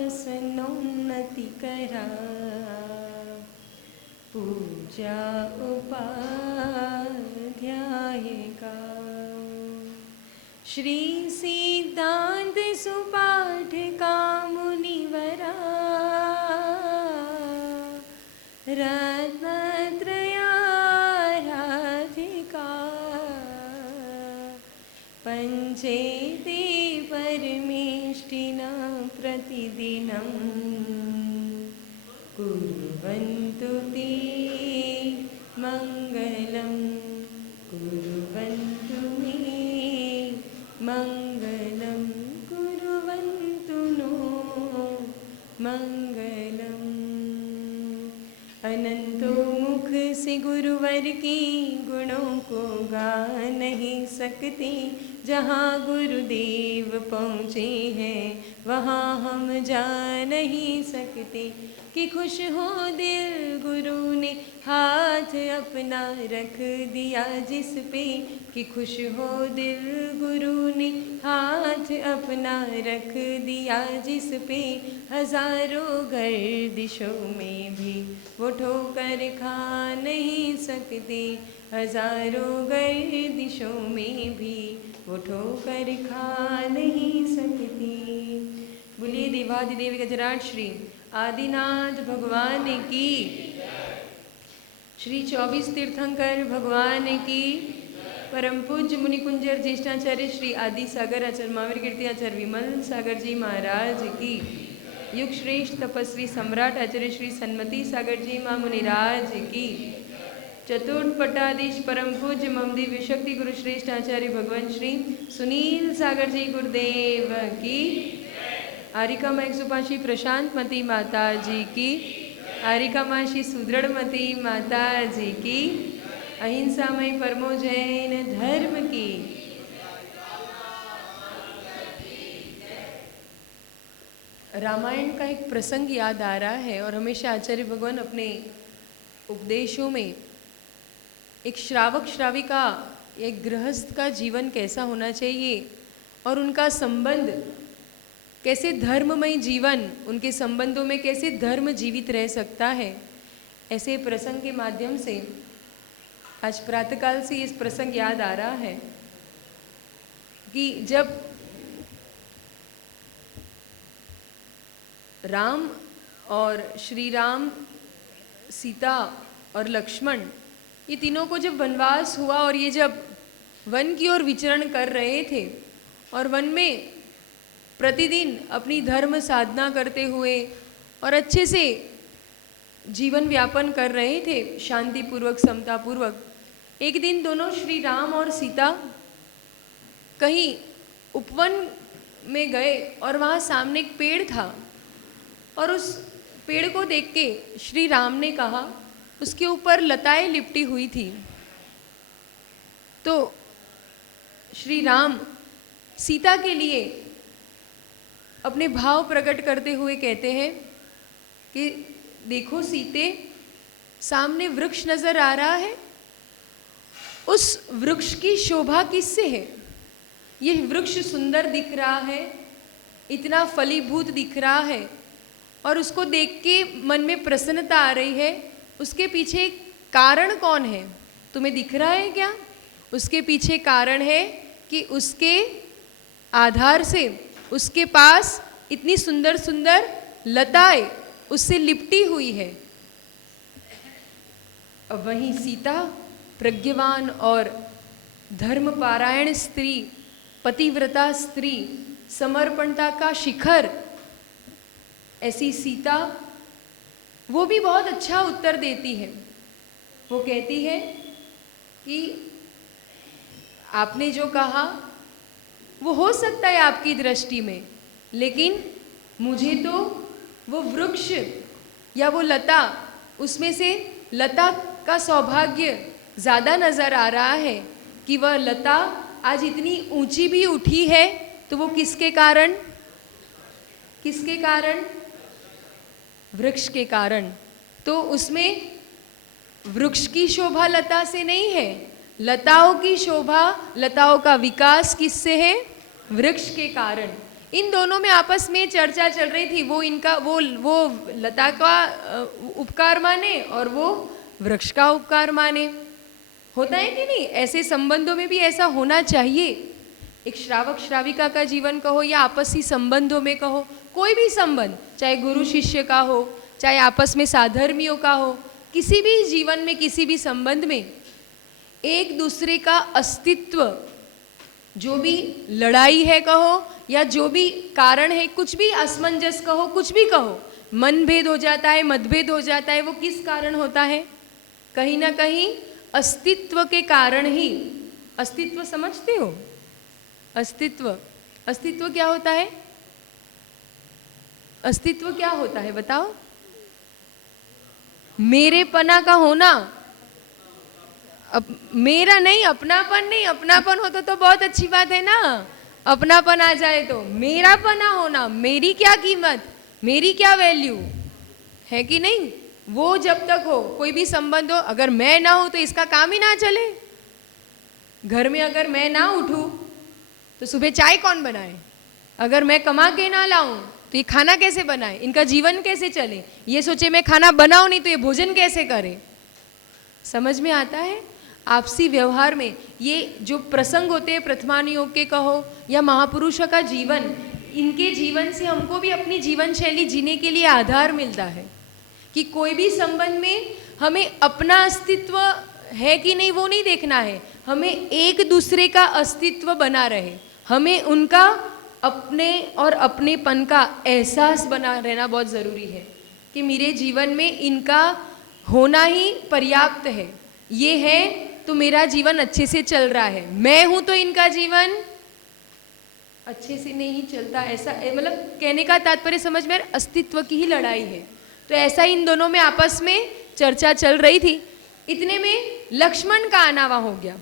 सिंहासनोन्नति करा, पूजा उपाध्याय का। श्री सिद्धांत सुपाठ का मुनिवरा, रत्नत्रयाराधिका, पंचेति परमेष्टिना प्रतिदिनं कुर्वन्तु ते मङ्गलं, कुर्वन्तु मे मङ्गलं, कुर्वन्तु नो मङ्गलम्। अनंतो मुख से गुरुवर की गुणों को गा नहीं सकते, जहाँ गुरुदेव पहुँचे हैं वहाँ हम जा नहीं सकते। कि खुश हो दिल गुरु ने हाथ अपना रख दिया जिस पे, कि खुश हो दिल गुरु ने हाथ अपना रख दिया जिस पे, हजारों गर्दिशों में भी वो ठोकर खा नहीं सकते, हजारों गर्दिशों में भी वो ठोकर खा नहीं सकते। बोलिए देवाधिदेव गजराज श्री आदिनाथ भगवान की, श्री 24 तीर्थंकर भगवान की, परम पूज्य मुनिकुंजर ज्येष्ठाचार्य श्री आदि सागर आचार्य महावीर कीर्ति आचार्य विमल सागर जी महाराज की, युग श्रेष्ठ तपस्वी सम्राट आचार्य श्री सन्मति सागर जी महामुनिराज की, चतुर्थ पट्टाधीश परम पूज्य ममदी विशक्ति गुरु श्रेष्ठ आचार्य भगवान श्री सुनील सागर जी गुरुदेव की, आरिका माँ 105 प्रशांत मती माता जी की, आरिका माँ श्री सुदृढ़मती माता जी की, अहिंसामय परमो जैन धर्म की। रामायण का एक प्रसंग याद आ रहा है और हमेशा आचार्य भगवान अपने उपदेशों में एक श्रावक श्राविका, एक गृहस्थ का जीवन कैसा होना चाहिए और उनका संबंध कैसे, धर्ममय जीवन, उनके संबंधों में कैसे धर्म जीवित रह सकता है, ऐसे प्रसंग के माध्यम से आज प्रातःकाल से इस प्रसंग याद आ रहा है कि जब राम और श्री राम, सीता और लक्ष्मण, ये तीनों को जब वनवास हुआ और ये जब वन की ओर विचरण कर रहे थे और वन में प्रतिदिन अपनी धर्म साधना करते हुए और अच्छे से जीवन व्यापन कर रहे थे शांतिपूर्वक समतापूर्वक, एक दिन दोनों श्री राम और सीता कहीं उपवन में गए और वहाँ सामने एक पेड़ था और उस पेड़ को देख के श्री राम ने कहा, उसके ऊपर लताएं लिपटी हुई थी, तो श्री राम सीता के लिए अपने भाव प्रकट करते हुए कहते हैं कि देखो सीते, सामने वृक्ष नजर आ रहा है, उस वृक्ष की शोभा किससे है? यह वृक्ष सुंदर दिख रहा है, इतना फलीभूत दिख रहा है और उसको देख के मन में प्रसन्नता आ रही है, उसके पीछे कारण कौन है? तुम्हें दिख रहा है क्या? उसके पीछे कारण है कि उसके आधार से उसके पास इतनी सुंदर सुंदर लताएं उससे लिपटी हुई है। अब वहीं सीता प्रज्ञावान और धर्मपारायण स्त्री, पतिव्रता स्त्री, समर्पणता का शिखर, ऐसी सीता वो भी बहुत अच्छा उत्तर देती है। वो कहती है कि आपने जो कहा वो हो सकता है आपकी दृष्टि में, लेकिन मुझे तो वो वृक्ष या वो लता, उसमें से लता का सौभाग्य ज़्यादा नज़र आ रहा है कि वह लता आज इतनी ऊंची भी उठी है, तो वो किसके कारण? किसके कारण? वृक्ष के कारण। तो उसमें वृक्ष की शोभा लता से नहीं है, लताओं की शोभा, लताओं का विकास किससे है? वृक्ष के कारण। इन दोनों में आपस में चर्चा चल रही थी। वो इनका वो लता का उपकार माने और वो वृक्ष का उपकार माने। होता है कि नहीं? ऐसे संबंधों में भी ऐसा होना चाहिए। एक श्रावक श्राविका का जीवन कहो या आपसी संबंधों में कहो, कोई भी संबंध, चाहे गुरु शिष्य का हो, चाहे आपस में साधर्मियों का हो, किसी भी जीवन में, किसी भी संबंध में एक दूसरे का अस्तित्व, जो भी लड़ाई है कहो या जो भी कारण है, कुछ भी असमंजस कहो, कुछ भी कहो, मनभेद हो जाता है, मतभेद हो जाता है, वो किस कारण होता है? कहीं ना कहीं अस्तित्व के कारण ही। अस्तित्व समझते हो? अस्तित्व, अस्तित्व क्या होता है? अस्तित्व क्या होता है बताओ? मेरेपना का होना। मेरा नहीं, अपनापन नहीं। अपनापन होता तो बहुत अच्छी बात है ना, अपनापन आ जाए तो। मेरापना होना, मेरी क्या कीमत, मेरी क्या वैल्यू है कि नहीं, वो जब तक हो, कोई भी संबंध हो, अगर मैं ना हूं तो इसका काम ही ना चले। घर में अगर मैं ना उठूं तो सुबह चाय कौन बनाए? अगर मैं कमा के ना लाऊं तो ये खाना कैसे बनाए, इनका जीवन कैसे चले? ये सोचे मैं खाना बनाऊं नहीं तो ये भोजन कैसे करे? समझ में आता है? आपसी व्यवहार में ये जो प्रसंग होते हैं, प्रथमानुयोग के कहो या महापुरुषों का जीवन, इनके जीवन से हमको भी अपनी जीवन शैली जीने के लिए आधार मिलता है कि कोई भी संबंध में हमें अपना अस्तित्व है कि नहीं वो नहीं देखना है, हमें एक दूसरे का अस्तित्व बना रहे, हमें उनका अपने और अपनेपन का एहसास बना रहना बहुत ज़रूरी है कि मेरे जीवन में इनका होना ही पर्याप्त है। ये है तो मेरा जीवन अच्छे से चल रहा है, मैं हूं तो इनका जीवन अच्छे से नहीं चलता। ऐसा मतलब कहने का तात्पर्य समझ में, अस्तित्व की ही लड़ाई है। तो ऐसा इन दोनों में आपस में चर्चा चल रही थी। इतने में लक्ष्मण का आनावा हो गया।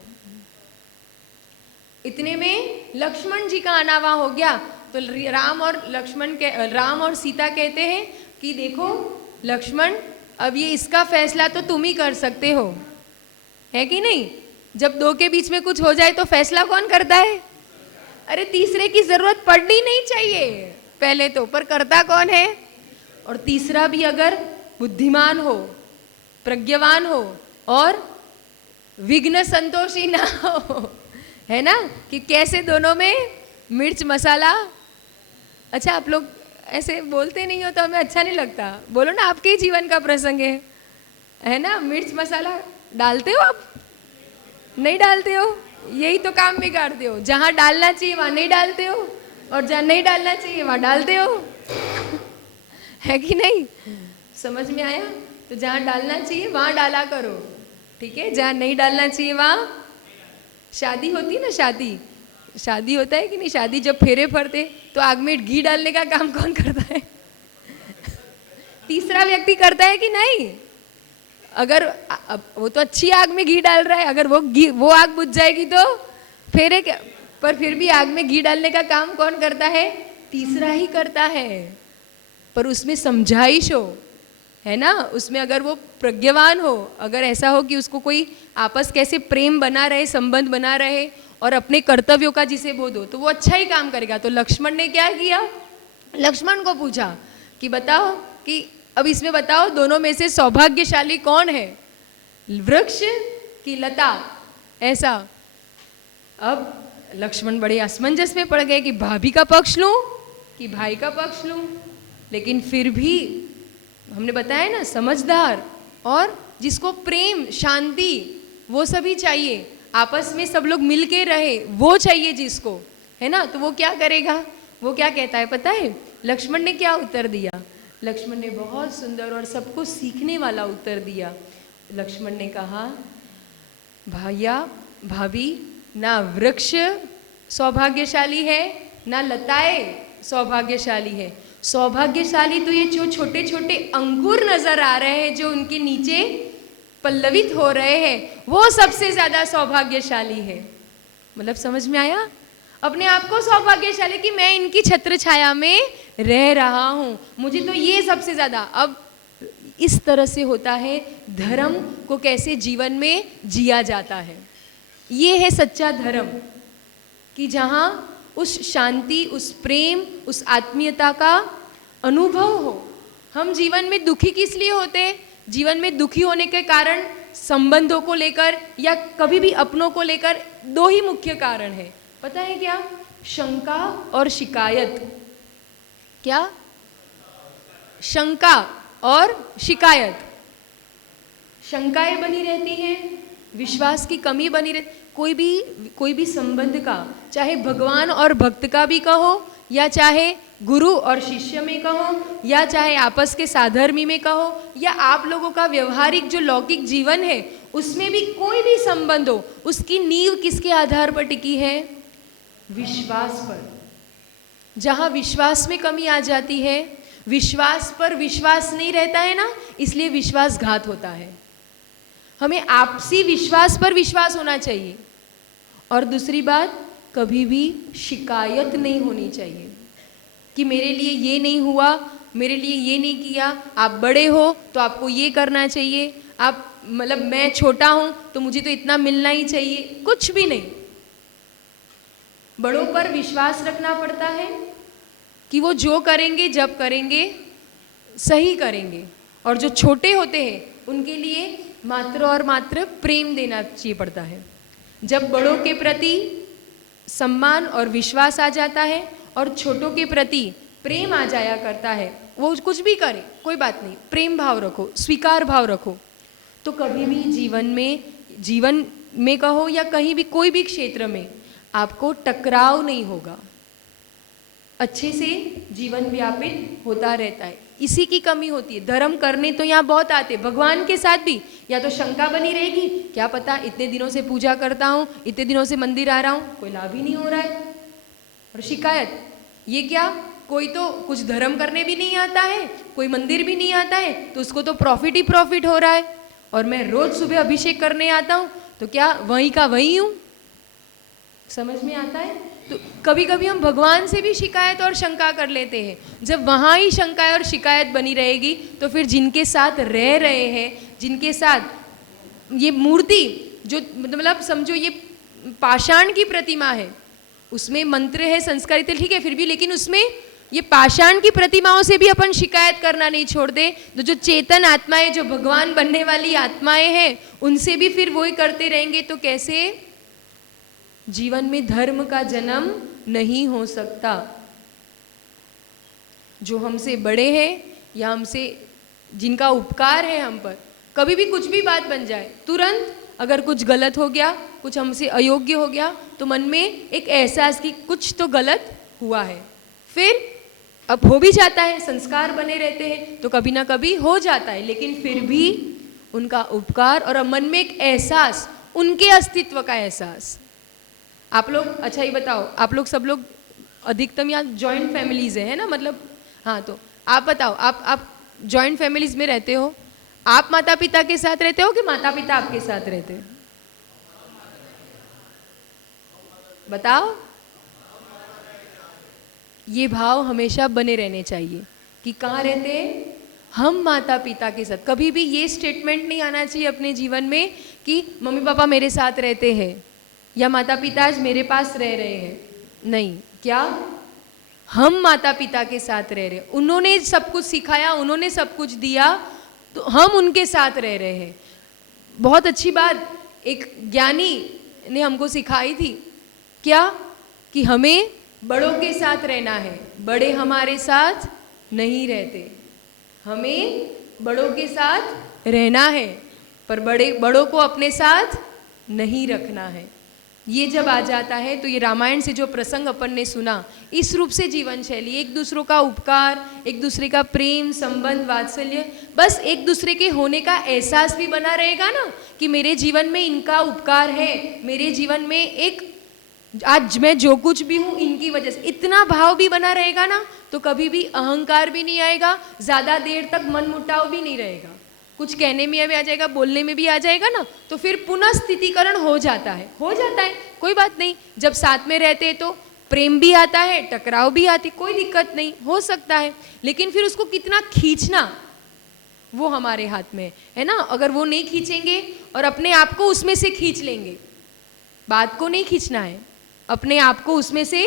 इतने में लक्ष्मण जी का आनावा हो गया। तो राम और सीता कहते हैं कि देखो लक्ष्मण, अब ये इसका फैसला तो तुम ही कर सकते हो, है कि नहीं? जब दो के बीच में कुछ हो जाए तो फैसला कौन करता है? अरे तीसरे की जरूरत पड़नी नहीं चाहिए पहले तो, पर करता कौन है? और तीसरा भी अगर बुद्धिमान हो, प्रज्ञावान हो और विघ्न संतोषी ना हो, है ना, कि कैसे दोनों में मिर्च मसाला। अच्छा, आप लोग ऐसे बोलते नहीं हो तो हमें अच्छा नहीं लगता। बोलो ना, आपके ही जीवन का प्रसंग है ना? मिर्च मसाला डालते हो आप? नहीं डालते हो, यही तो काम बिगाड़ते हो। जहाँ डालना चाहिए वहाँ नहीं डालते हो और जहाँ नहीं डालना चाहिए वहाँ डालते हो है कि नहीं? समझ में आया? तो जहाँ डालना चाहिए वहाँ डाला करो, ठीक है? जहाँ नहीं डालना चाहिए वहाँ। शादी होती है ना, शादी होता है कि नहीं? शादी जब फेरे फरते तो आग में घी डालने का काम कौन करता है? तीसरा व्यक्ति करता है कि नहीं? अगर वो तो अच्छी आग में घी डाल रहा है, अगर वो आग बुझ जाएगी तो फेरे क्या? पर फिर भी आग में घी डालने का काम कौन करता है? तीसरा ही करता है। पर उसमें समझाइश हो, है ना, उसमें अगर वो प्रज्ञावान हो, अगर ऐसा हो कि उसको कोई आपस कैसे प्रेम बना रहे, संबंध बना रहे और अपने कर्तव्यों का जिसे बोध हो, तो वो अच्छा ही काम करेगा। तो लक्ष्मण ने क्या किया? लक्ष्मण को पूछा कि बताओ, कि अब इसमें बताओ दोनों में से सौभाग्यशाली कौन है, वृक्ष कि लता? ऐसा। अब लक्ष्मण बड़े असमंजस में पड़ गए कि भाभी का पक्ष लूं कि भाई का पक्ष लूं। लेकिन फिर भी हमने बताया ना, समझदार और जिसको प्रेम, शांति, वो सभी चाहिए, आपस में सब लोग मिल के रहे, वो चाहिए जिसको, है ना? तो वो क्या करेगा? वो क्या कहता है पता है? लक्ष्मण ने क्या उत्तर दिया? लक्ष्मण ने बहुत सुंदर और सबको सीखने वाला उत्तर दिया। लक्ष्मण ने कहा, भैया भाभी, ना वृक्ष सौभाग्यशाली है ना लताएं सौभाग्यशाली है। सौभाग्यशाली तो ये जो छोटे छोटे अंकुर नजर आ रहे हैं, जो उनके नीचे पल्लवित हो रहे हैं, वो सबसे ज्यादा सौभाग्यशाली है। मतलब समझ में आया? अपने आप को सौभाग्यशाली कि मैं इनकी छत्र छाया में रह रहा हूं, मुझे तो ये सबसे ज्यादा। अब इस तरह से होता है धर्म को कैसे जीवन में जिया जाता है। ये है सच्चा धर्म, कि जहां उस शांति, उस प्रेम, उस आत्मीयता का अनुभव हो। हम जीवन में दुखी किस लिए होते हैं? जीवन में दुखी होने के कारण संबंधों को लेकर या कभी भी अपनों को लेकर दो ही मुख्य कारण है। पता है क्या? शंका और शिकायत। क्या? शंका और शिकायत। शंकाएं बनी रहती हैं, विश्वास की कमी बनी रहती। कोई भी संबंध का, चाहे भगवान और भक्त का भी कहो, या चाहे गुरु और शिष्य में कहो, या चाहे आपस के साधर्मी में कहो, या आप लोगों का व्यवहारिक जो लौकिक जीवन है उसमें भी कोई भी संबंध हो, उसकी नींव किसके आधार पर टिकी है? विश्वास पर। जहां विश्वास में कमी आ जाती है, विश्वास पर विश्वास नहीं रहता है ना, इसलिए विश्वासघात होता है। हमें आपसी विश्वास पर विश्वास होना चाहिए। और दूसरी बात, कभी भी शिकायत नहीं होनी चाहिए कि मेरे लिए ये नहीं हुआ, मेरे लिए ये नहीं किया, आप बड़े हो तो आपको ये करना चाहिए, आप मतलब मैं छोटा हूं तो मुझे तो इतना मिलना ही चाहिए। कुछ भी नहीं। बड़ों पर विश्वास रखना पड़ता है कि वो जो करेंगे, जब करेंगे, सही करेंगे। और जो छोटे होते हैं उनके लिए मात्र और मात्र प्रेम देना चाहिए पड़ता है। जब बड़ों के प्रति सम्मान और विश्वास आ जाता है और छोटों के प्रति प्रेम आ जाया करता है, वो कुछ भी करे कोई बात नहीं, प्रेम भाव रखो, स्वीकार भाव रखो, तो कभी भी जीवन में कहो या कहीं भी कोई भी क्षेत्र में आपको टकराव नहीं होगा। अच्छे से जीवन व्यापित होता रहता है। इसी की कमी होती है। धर्म करने तो यहाँ बहुत आते, भगवान के साथ भी या तो शंका बनी रहेगी, क्या पता इतने दिनों से पूजा करता हूँ, इतने दिनों से मंदिर आ रहा हूँ, कोई लाभ ही नहीं हो रहा है। और शिकायत, ये क्या, कोई तो कुछ धर्म करने भी नहीं आता है, कोई मंदिर भी नहीं आता है, तो उसको तो प्रॉफिट ही प्रॉफिट हो रहा है। और मैं रोज सुबह अभिषेक करने आता हूँ तो क्या वहीं का वहीं हूँ? समझ में आता है? तो कभी कभी हम भगवान से भी शिकायत और शंका कर लेते हैं। जब वहाँ ही शंका और शिकायत बनी रहेगी तो फिर जिनके साथ रह रहे हैं, जिनके साथ ये मूर्ति जो मतलब समझो ये पाषाण की प्रतिमा है, उसमें मंत्र है, संस्कारित है, ठीक है, फिर भी लेकिन उसमें ये पाषाण की प्रतिमाओं से भी अपन शिकायत करना नहीं छोड़ दे, तो जो चेतन आत्माएं, जो भगवान बनने वाली आत्माएं हैं, उनसे भी फिर वही करते रहेंगे तो कैसे? जीवन में धर्म का जन्म नहीं हो सकता। जो हमसे बड़े हैं या हमसे जिनका उपकार है हम पर, कभी भी कुछ भी बात बन जाए, तुरंत अगर कुछ गलत हो गया, कुछ हमसे अयोग्य हो गया, तो मन में एक एहसास कि कुछ तो गलत हुआ है। फिर अब हो भी जाता है, संस्कार बने रहते हैं तो कभी ना कभी हो जाता है, लेकिन फिर भी उनका उपकार और मन में एक एहसास, उनके अस्तित्व का एहसास। आप लोग अच्छा ये बताओ, आप लोग सब लोग अधिकतम यहाँ जॉइंट फैमिलीज है ना, मतलब हाँ, तो आप बताओ, आप जॉइंट फैमिलीज में रहते हो, आप माता पिता के साथ रहते हो कि माता पिता आपके साथ रहते हैं? बताओ। ये भाव हमेशा बने रहने चाहिए कि कहाँ रहते हैं? हम माता पिता के साथ। कभी भी ये स्टेटमेंट नहीं आना चाहिए अपने जीवन में कि मम्मी पापा मेरे साथ रहते हैं या माता पिता आज मेरे पास रह रहे हैं। नहीं, क्या हम माता पिता के साथ रह रहे हैं, उन्होंने सब कुछ सिखाया, उन्होंने सब कुछ दिया, तो हम उनके साथ रह रहे हैं। बहुत अच्छी बात एक ज्ञानी ने हमको सिखाई थी, क्या? कि हमें बड़ों के साथ रहना है, बड़े हमारे साथ नहीं रहते। हमें बड़ों के साथ रहना है पर बड़ों को अपने साथ नहीं रखना है। ये जब आ जाता है तो ये रामायण से जो प्रसंग अपन ने सुना, इस रूप से जीवन शैली, एक दूसरों का उपकार, एक दूसरे का प्रेम, संबंध, वात्सल्य, बस एक दूसरे के होने का एहसास भी बना रहेगा ना कि मेरे जीवन में इनका उपकार है, मेरे जीवन में एक आज मैं जो कुछ भी हूँ इनकी वजह से, इतना भाव भी बना रहेगा ना, तो कभी भी अहंकार भी नहीं आएगा, ज्यादा देर तक मन मुटाव भी नहीं रहेगा, कुछ कहने में भी आ जाएगा, बोलने में भी आ जाएगा ना, तो फिर पुनः स्थितिकरण हो जाता है कोई बात नहीं। जब साथ में रहते हैं तो प्रेम भी आता है, टकराव भी आती, कोई दिक्कत नहीं, हो सकता है, लेकिन फिर उसको कितना खींचना वो हमारे हाथ में है ना। अगर वो नहीं खींचेंगे और अपने आप को उसमें से खींच लेंगे, बात को नहीं खींचना है, अपने आप को उसमें से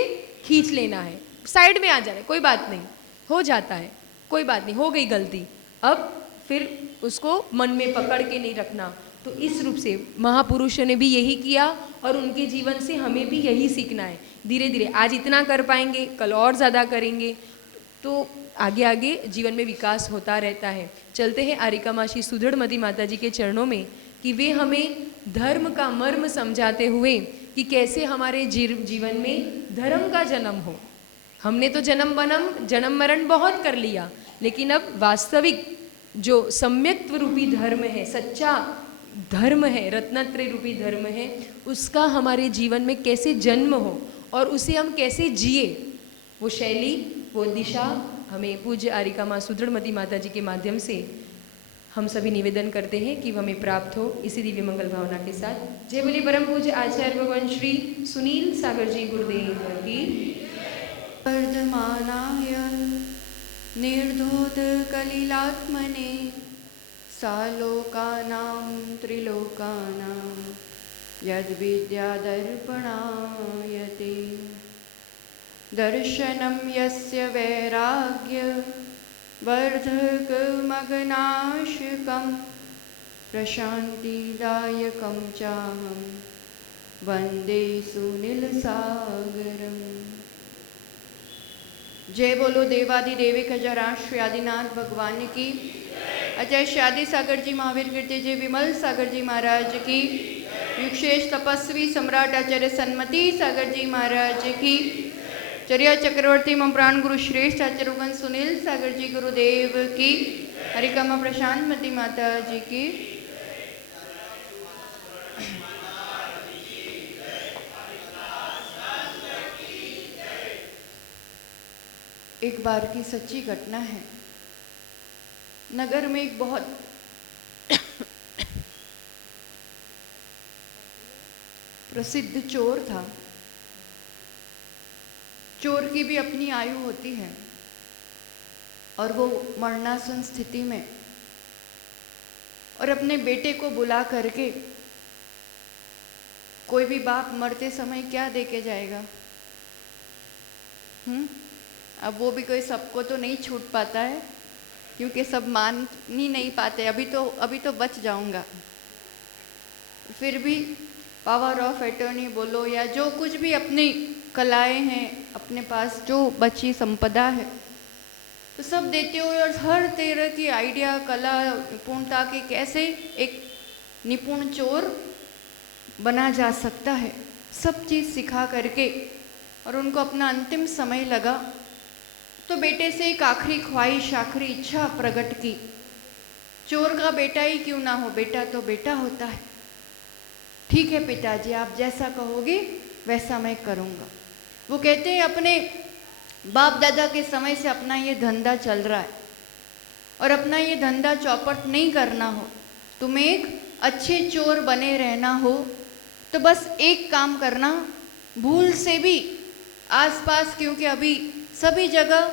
खींच लेना है, साइड में आ जाना है, कोई बात नहीं, हो जाता है, कोई बात नहीं, हो गई गलती, अब फिर उसको मन में पकड़ के नहीं रखना। तो इस रूप से महापुरुषों ने भी यही किया और उनके जीवन से हमें भी यही सीखना है। धीरे धीरे आज इतना कर पाएंगे, कल और ज़्यादा करेंगे, तो आगे आगे जीवन में विकास होता रहता है। चलते हैं आरिका मासी सुदृढ़मती माता जी के चरणों में कि वे हमें धर्म का मर्म समझाते हुए कि कैसे हमारे जीवन में धर्म का जन्म हो। हमने तो जन्म मरण बहुत कर लिया, लेकिन अब वास्तविक जो सम्यक्त्व रूपी धर्म है, सच्चा धर्म है, रत्नत्रय रूपी धर्म है, उसका हमारे जीवन में कैसे जन्म हो और उसे हम कैसे जिए, वो शैली, वो दिशा हमें पूज्य आरिका माँ सुदृढ़मती माता जी के माध्यम से हम सभी निवेदन करते हैं कि वह हमें प्राप्त हो इसी दिव्य मंगल भावना के साथ। जय बोले परम पूज्य आचार्य भगवान श्री सुनील सागर जी गुरुदेव की। वर्धमानाय निर्धोत कलिलात्मने सालोकानां त्रिलोकानां यद्विद्यादर्पणायते दर्शनं यस्य वैराग्य वर्धकमगनाशकं प्रशान्तिदायकं चाहं वन्दे सुनीलसागरम्। जय बोलो देवादिदेवे खजराष्ट्र आदिनाथ भगवान की। अजय शादी सागर जी महावीर कीर्ति जय विमल सागर जी महाराज की। युगशेष तपस्वी सम्राट आचार्य सन्मति सागर जी महाराज की। चर्या चक्रवर्ती मम प्राण गुरु श्रेष्ठ आचार्य सुनील सागर जी गुरुदेव की। हरिकामा प्रशांतमती माता जी की। एक बार की सच्ची घटना है। नगर में एक बहुत प्रसिद्ध चोर था। चोर की भी अपनी आयु होती है और वो मरणासन स्थिति में और अपने बेटे को बुला करके, कोई भी बाप मरते समय क्या दे के जाएगा? अब वो भी कोई सबको तो नहीं छूट पाता है, क्योंकि सब मान ही नहीं पाते। अभी तो बच जाऊंगा, फिर भी पावर ऑफ अटॉर्नी बोलो या जो कुछ भी अपनी कलाएं हैं, अपने पास जो बची संपदा है, तो सब देते हुए और हर तरह की आइडिया, कला, निपुणता के कैसे एक निपुण चोर बना जा सकता है, सब चीज़ सिखा करके। और उनको अपना अंतिम समय लगा तो बेटे से एक आखिरी ख्वाहिश, आखिरी इच्छा प्रकट की। चोर का बेटा ही क्यों ना हो, बेटा तो बेटा होता है। ठीक है पिताजी, आप जैसा कहोगे वैसा मैं करूँगा। वो कहते हैं अपने बाप दादा के समय से अपना ये धंधा चल रहा है और अपना ये धंधा चौपट नहीं करना हो, तुम्हें एक अच्छे चोर बने रहना हो, तो बस एक काम करना, भूल से भी आसपास, क्योंकि अभी सभी जगह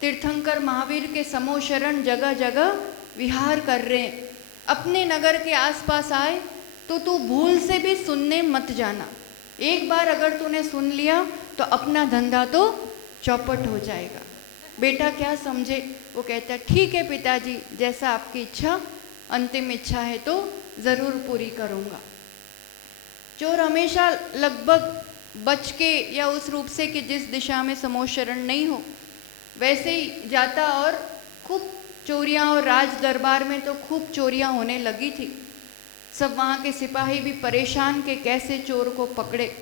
तीर्थंकर महावीर के समोशरण जगह जगह विहार कर रहे हैं, अपने नगर के आसपास आए तो तू भूल से भी सुनने मत जाना। एक बार अगर तूने सुन लिया तो अपना धंधा तो चौपट हो जाएगा। बेटा क्या समझे? वो कहता है ठीक है पिताजी, जैसा आपकी इच्छा, अंतिम इच्छा है तो ज़रूर पूरी करूँगा। चोर हमेशा लगभग बच के या उस रूप से कि जिस दिशा में समोशरण नहीं हो वैसे ही जाता और खूब चोरियां, और राज दरबार में तो खूब चोरियां होने लगी थी। सब वहाँ के सिपाही भी परेशान के कैसे चोर को पकड़े।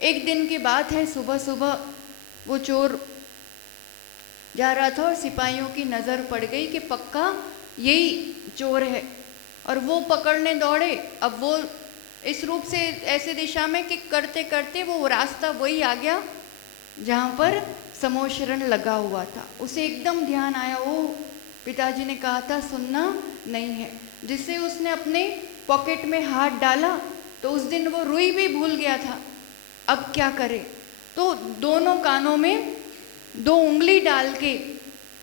एक दिन की बात है, सुबह सुबह वो चोर जा रहा था और सिपाहियों की नज़र पड़ गई कि पक्का यही चोर है, और वो पकड़ने दौड़े। अब वो इस रूप से ऐसे दिशा में कि करते करते वो रास्ता वही आ गया जहाँ पर समोशरण लगा हुआ था। उसे एकदम ध्यान आया, ओ पिताजी ने कहा था सुनना नहीं है, जिससे उसने अपने पॉकेट में हाथ डाला तो उस दिन वो रुई भी भूल गया था। अब क्या करे? तो दोनों कानों में 2 उंगली डाल के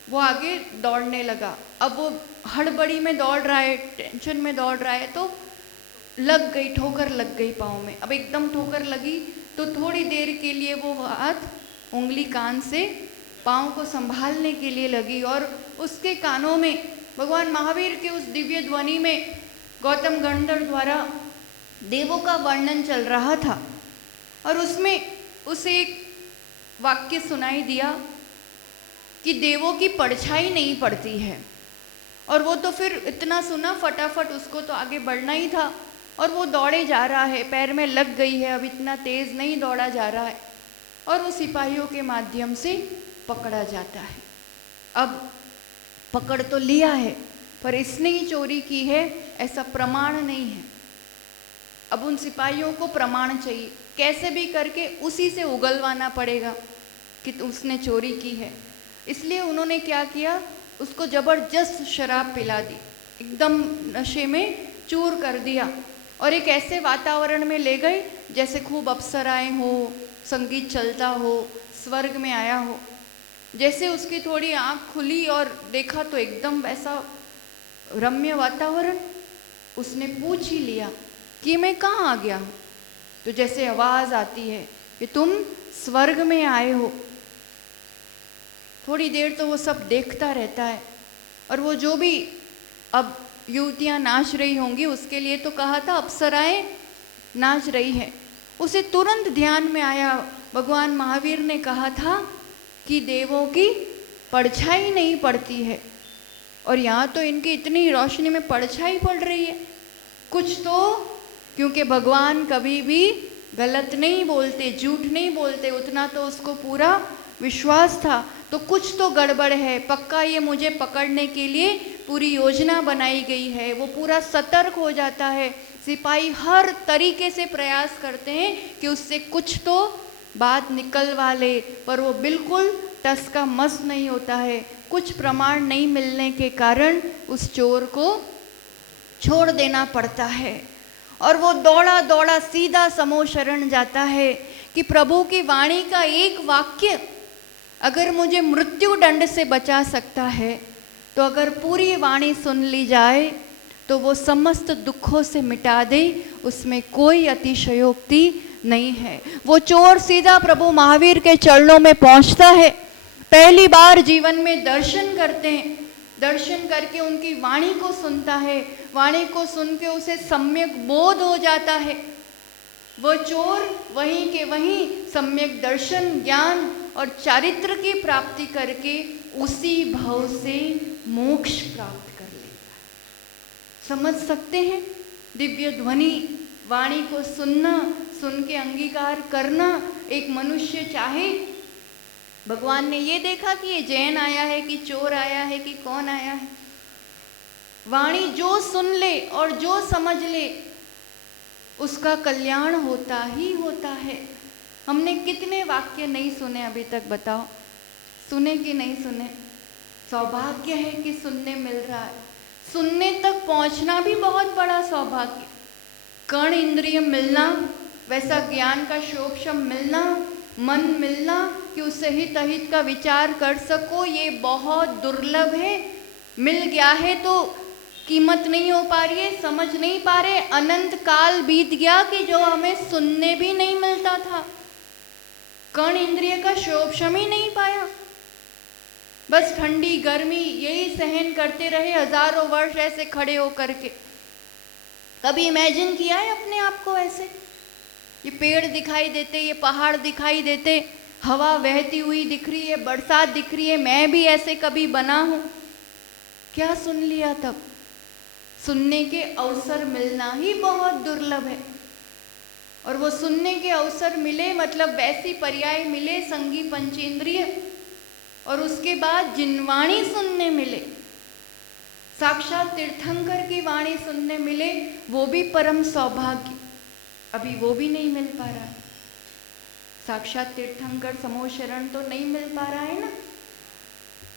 वो आगे दौड़ने लगा। अब वो हड़बड़ी में दौड़ रहा है, टेंशन में दौड़ रहा है, तो लग गई, ठोकर लग गई पाँव में। अब एकदम ठोकर लगी तो थोड़ी देर के लिए वो हाथ उंगली कान से पाँव को संभालने के लिए लगी और उसके कानों में भगवान महावीर के उस दिव्य ध्वनि में गौतम गंधर्व द्वारा देवों का वर्णन चल रहा था और उसमें उसे एक वाक्य सुनाई दिया कि देवों की परछाई नहीं पड़ती है। और वो तो फिर इतना सुना, फटाफट उसको तो आगे बढ़ना ही था और वो दौड़े जा रहा है, पैर में लग गई है, अब इतना तेज नहीं दौड़ा जा रहा है और वो सिपाहियों के माध्यम से पकड़ा जाता है। अब पकड़ तो लिया है पर इसने ही चोरी की है ऐसा प्रमाण नहीं है। अब उन सिपाहियों को प्रमाण चाहिए, कैसे भी करके उसी से उगलवाना पड़ेगा कि उसने चोरी की है। इसलिए उन्होंने क्या किया, उसको जबरदस्त शराब पिला दी, एकदम नशे में चूर कर दिया और एक ऐसे वातावरण में ले गए जैसे खूब अप्सराएं हो, संगीत चलता हो, स्वर्ग में आया हो। जैसे उसकी थोड़ी आँख खुली और देखा तो एकदम वैसा रम्य वातावरण। उसने पूछ ही लिया कि मैं कहाँ आ गया हूँ। तो जैसे आवाज़ आती है कि तुम स्वर्ग में आए हो। थोड़ी देर तो वो सब देखता रहता है और वो जो भी अब युवतियाँ नाच रही होंगी उसके लिए तो कहा था अप्सराएं नाच रही है। उसे तुरंत ध्यान में आया, भगवान महावीर ने कहा था कि देवों की परछाई नहीं पड़ती है और यहाँ तो इनकी इतनी रोशनी में परछाई पड़ रही है। कुछ तो, क्योंकि भगवान कभी भी गलत नहीं बोलते, झूठ नहीं बोलते, उतना तो उसको पूरा विश्वास था। तो कुछ तो गड़बड़ है, पक्का ये मुझे पकड़ने के लिए पूरी योजना बनाई गई है। वो पूरा सतर्क हो जाता है। सिपाही हर तरीके से प्रयास करते हैं कि उससे कुछ तो बात निकलवा ले, पर वो बिल्कुल टस का मस नहीं होता है। कुछ प्रमाण नहीं मिलने के कारण उस चोर को छोड़ देना पड़ता है और वो दौड़ा दौड़ा सीधा समो शरण जाता है कि प्रभु की वाणी का एक वाक्य अगर मुझे मृत्यु दंड से बचा सकता है तो अगर पूरी वाणी सुन ली जाए तो वो समस्त दुखों से मिटा दे, उसमें कोई अतिशयोक्ति नहीं है। वो चोर सीधा प्रभु महावीर के चरणों में पहुंचता है। पहली बार जीवन में दर्शन करते हैं, दर्शन करके उनकी वाणी को सुनता है। वाणी को सुन के उसे सम्यक बोध हो जाता है। वो चोर वहीं के वहीं सम्यक दर्शन, ज्ञान और चारित्र की प्राप्ति करके उसी भाव से मोक्ष प्राप्त कर लेता है। समझ सकते हैं? दिव्य ध्वनि वाणी को सुनना, सुन के अंगीकार करना एक मनुष्य चाहे। भगवान ने ये देखा कि ये जैन आया है कि चोर आया है कि कौन आया है। वाणी जो सुन ले और जो समझ ले उसका कल्याण होता ही होता है। हमने कितने वाक्य नहीं सुने अभी तक, बताओ? सुने कि नहीं सुने? सौभाग्य है कि सुनने मिल रहा है। सुनने तक पहुंचना भी बहुत बड़ा सौभाग्य। कर्ण इंद्रिय मिलना, वैसा ज्ञान का शोभशम मिलना, मन मिलना कि उससे हित अहित का विचार कर सको, ये बहुत दुर्लभ है। मिल गया है तो कीमत नहीं हो पा रही है, समझ नहीं पा रहे। अनंत काल बीत गया कि जो हमें सुनने भी नहीं मिलता था। कर्ण इंद्रिय का शोभशम ही नहीं पाया, बस ठंडी गर्मी यही सहन करते रहे हजारों वर्ष ऐसे खड़े होकर के। कभी इमेजिन किया है अपने आप को ऐसे? ये पेड़ दिखाई देते, ये पहाड़ दिखाई देते, हवा बहती हुई दिख रही है, बरसात दिख रही है, मैं भी ऐसे कभी बना हूं? क्या सुन लिया तब? सुनने के अवसर मिलना ही बहुत दुर्लभ है। और वो सुनने के अवसर मिले मतलब वैसी पर्याय मिले संगी पंचेंद्रिय, और उसके बाद जिनवाणी सुनने मिले, साक्षात तीर्थंकर की वाणी सुनने मिले, वो भी परम सौभाग्य। अभी वो भी नहीं मिल पा रहा है। साक्षात तीर्थंकर समो शरण तो नहीं मिल पा रहा है ना।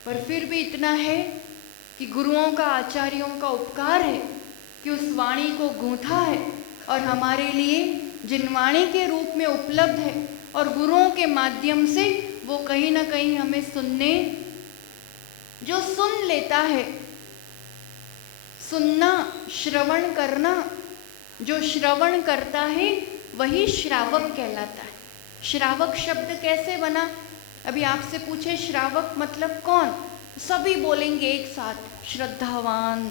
पर फिर भी इतना है कि गुरुओं का, आचार्यों का उपकार है कि उस वाणी को गूंथा है और हमारे लिए जिनवाणी के रूप में उपलब्ध है, और गुरुओं के माध्यम से वो कहीं ना कहीं हमें सुनने, जो सुन लेता है, सुनना, श्रवण करना, जो श्रवण करता है वही श्रावक कहलाता है। श्रावक शब्द कैसे बना? अभी आपसे पूछे श्रावक मतलब कौन, सभी बोलेंगे एक साथ, श्रद्धावान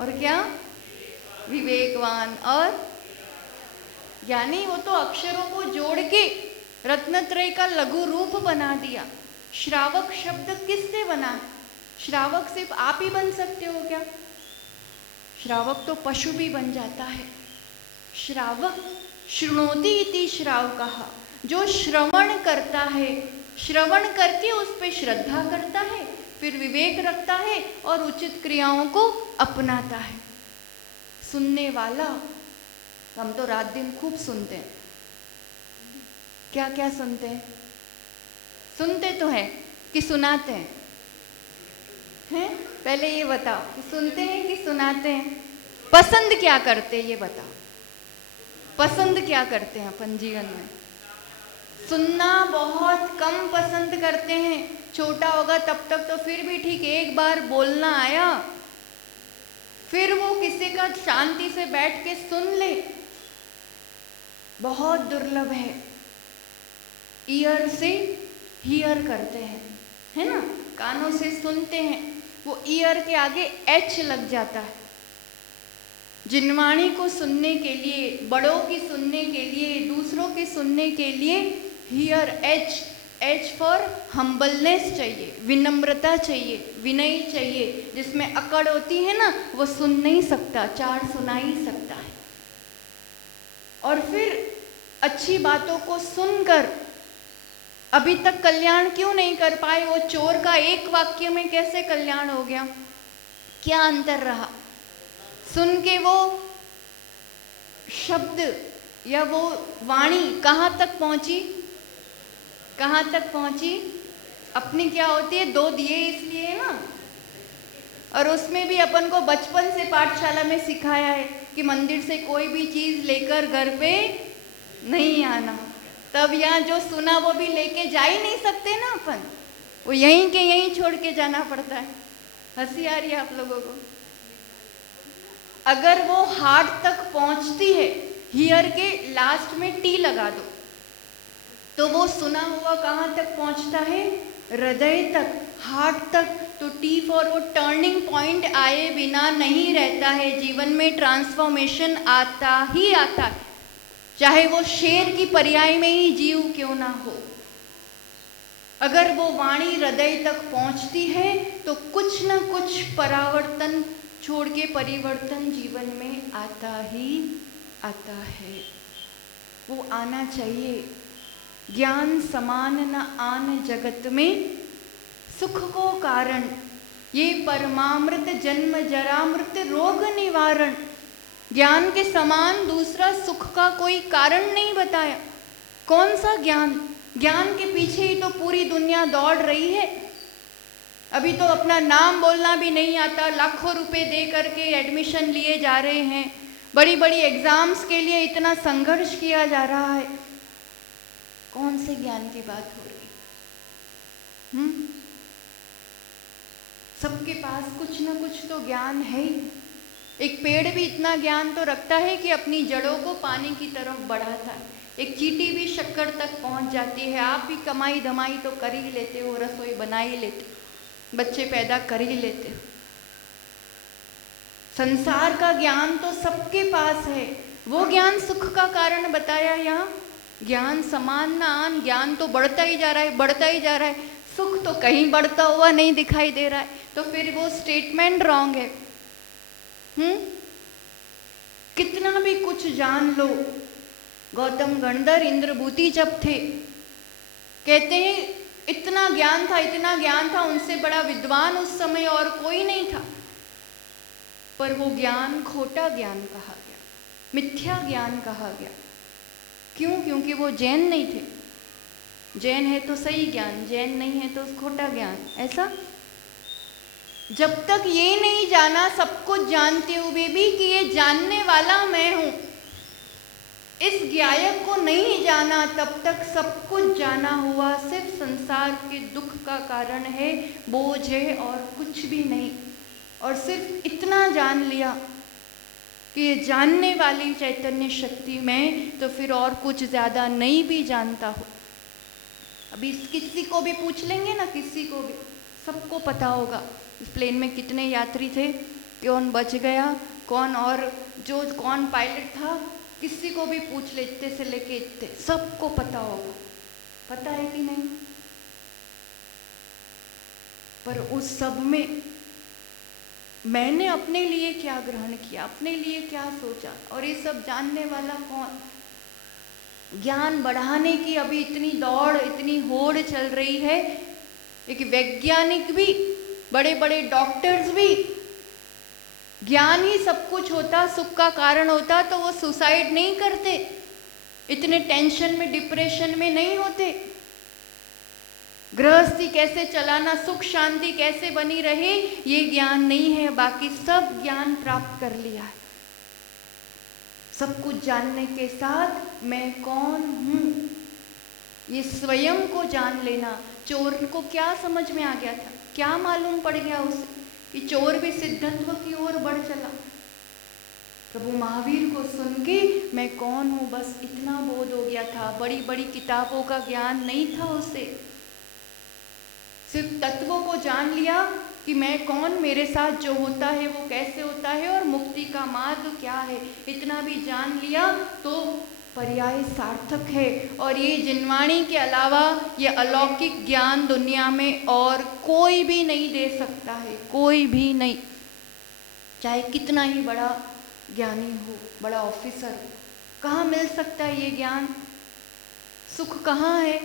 और क्या, विवेकवान और ज्ञानी। वो तो अक्षरों को जोड़ के रत्नत्रय का लघु रूप बना दिया। श्रावक शब्द किससे बना है? श्रावक सिर्फ आप ही बन सकते हो क्या? श्रावक तो पशु भी बन जाता है। श्रावक शृणोति इति श्रावकः, जो श्रवण करता है, श्रवण करके उस पे श्रद्धा करता है, फिर विवेक रखता है और उचित क्रियाओं को अपनाता है। सुनने वाला, हम तो रात दिन खूब सुनते हैं। क्या क्या सुनते हैं? सुनते तो हैं कि सुनाते हैं? हैं? पहले ये बताओ कि सुनते हैं कि सुनाते हैं? पसंद क्या करते हैं ये बताओ। पसंद क्या करते हैं अपन जीवन में? सुनना बहुत कम पसंद करते हैं। छोटा होगा तब तक तो फिर भी ठीक, एक बार बोलना आया, फिर वो किसी का शांति से बैठ के सुन ले, बहुत दुर्लभ है। ईयर से हियर करते हैं, है ना, कानों से सुनते हैं, वो ईयर के आगे एच लग जाता है। जिनवाणी को सुनने के लिए, बड़ों की सुनने के लिए, दूसरों की सुनने के लिए here, H, H for humbleness चाहिए, विनम्रता चाहिए, विनय चाहिए। जिसमें अकड़ होती है ना, वो सुन नहीं सकता, चार सुना ही सकता है। और फिर अच्छी बातों को सुनकर अभी तक कल्याण क्यों नहीं कर पाए? वो चोर का एक वाक्य में कैसे कल्याण हो गया? क्या अंतर रहा? सुन के वो शब्द या वो वाणी कहाँ तक पहुंची? कहाँ तक पहुंची? अपनी क्या होती है, दो दिए इसलिए ना। और उसमें भी अपन को बचपन से पाठशाला में सिखाया है कि मंदिर से कोई भी चीज लेकर घर पे नहीं आना। तब यहाँ जो सुना वो भी लेके जा ही नहीं सकते ना अपन, वो यहीं के यहीं छोड़ के जाना पड़ता है। हंसी आ रही है आप लोगों को? अगर वो हार्ट तक पहुंचती है, हियर के लास्ट में टी लगा दो, तो वो सुना हुआ कहाँ तक पहुंचता है? हृदय तक, हार्ट तक। तो टी फॉर वो टर्निंग पॉइंट आए बिना नहीं रहता है। जीवन में ट्रांसफॉर्मेशन आता ही आता है, चाहे वो शेर की पर्याय में ही जीव क्यों ना हो। अगर वो वाणी हृदय तक पहुंचती है तो कुछ ना कुछ परावर्तन छोड़ के परिवर्तन जीवन में आता ही आता है। वो आना चाहिए। ज्ञान समान न आन जगत में सुख को कारण, ये परमामृत जन्म जरामृत रोग निवारण। ज्ञान के समान दूसरा सुख का कोई कारण नहीं बताया। कौन सा ज्ञान? ज्ञान के पीछे ही तो पूरी दुनिया दौड़ रही है। अभी तो अपना नाम बोलना भी नहीं आता, लाखों रुपए दे करके एडमिशन लिए जा रहे हैं, बड़ी बड़ी एग्जाम्स के लिए इतना संघर्ष किया जा रहा है। कौन से ज्ञान की बात हो रही? सबके पास कुछ ना कुछ तो ज्ञान है ही। एक पेड़ भी इतना ज्ञान तो रखता है कि अपनी जड़ों को पानी की तरफ बढ़ाता है। एक चींटी भी शक्कर तक पहुंच जाती है। आप भी कमाई धमाई तो कर ही लेते हो, रसोई बना ही लेते हो, बच्चे पैदा कर ही लेते हो। संसार का ज्ञान तो सबके पास है। वो ज्ञान सुख का कारण बताया यहाँ। ज्ञान समान ना आन, ज्ञान तो बढ़ता ही जा रहा है, बढ़ता ही जा रहा है, सुख तो कहीं बढ़ता हुआ नहीं दिखाई दे रहा है। तो फिर वो स्टेटमेंट रॉन्ग है। कितना भी कुछ जान लो, गौतम गणधर इंद्रभूति जब थे, कहते हैं इतना ज्ञान था, इतना ज्ञान था, उनसे बड़ा विद्वान उस समय और कोई नहीं था। पर वो ज्ञान खोटा ज्ञान कहा गया, मिथ्या ज्ञान कहा गया। क्यों? क्योंकि वो जैन नहीं थे। जैन है तो सही ज्ञान, जैन नहीं है तो खोटा ज्ञान। ऐसा जब तक ये नहीं जाना, सब कुछ जानते हुए भी, कि ये जानने वाला मैं हूं, इस ज्ञायक को नहीं जाना, तब तक सब कुछ जाना हुआ सिर्फ संसार के दुख का कारण है, बोझ है और कुछ भी नहीं। और सिर्फ इतना जान लिया कि ये जानने वाली चैतन्य शक्ति में, तो फिर और कुछ ज्यादा नहीं भी जानता हो अभी किसी को भी पूछ लेंगे ना, किसी को भी, सबको पता होगा इस प्लेन में कितने यात्री थे, कौन बच गया, कौन, और जो कौन पायलट था, किसी को भी पूछ ले, इतने से लेके इतने, सबको पता होगा। पता है कि नहीं? पर उस सब में मैंने अपने लिए क्या ग्रहण किया, अपने लिए क्या सोचा, और ये सब जानने वाला कौन? ज्ञान बढ़ाने की अभी इतनी दौड़, इतनी होड़ चल रही है। एक वैज्ञानिक भी, बड़े बड़े डॉक्टर्स भी, ज्ञान ही सब कुछ होता, सुख का कारण होता तो वो सुसाइड नहीं करते, इतने टेंशन में, डिप्रेशन में नहीं होते। गृहस्थी कैसे चलाना, सुख शांति कैसे बनी रहे, ये ज्ञान नहीं है, बाकी सब ज्ञान प्राप्त कर लिया है। सब कुछ जानने के साथ मैं कौन हूं, ये स्वयं को जान लेना। चोर को क्या समझ में आ गया था, क्या मालूम पड़ गया उसे कि चोर भी सिद्धत्व की ओर बढ़ चला। प्रभु महावीर को सुन के मैं कौन हूं, बस इतना बोध हो गया था। बड़ी बड़ी किताबों का ज्ञान नहीं था उसे, सिर्फ तत्वों को जान लिया कि मैं कौन, मेरे साथ जो होता है वो कैसे होता है, और मुक्ति का मार्ग क्या है, इतना भी जान लिया तो पर्याय सार्थक है। और ये जिनवाणी के अलावा ये अलौकिक ज्ञान दुनिया में और कोई भी नहीं दे सकता है, कोई भी नहीं, चाहे कितना ही बड़ा ज्ञानी हो, बड़ा ऑफिसर हो। कहाँ मिल सकता है ये ज्ञान? सुख कहाँ है?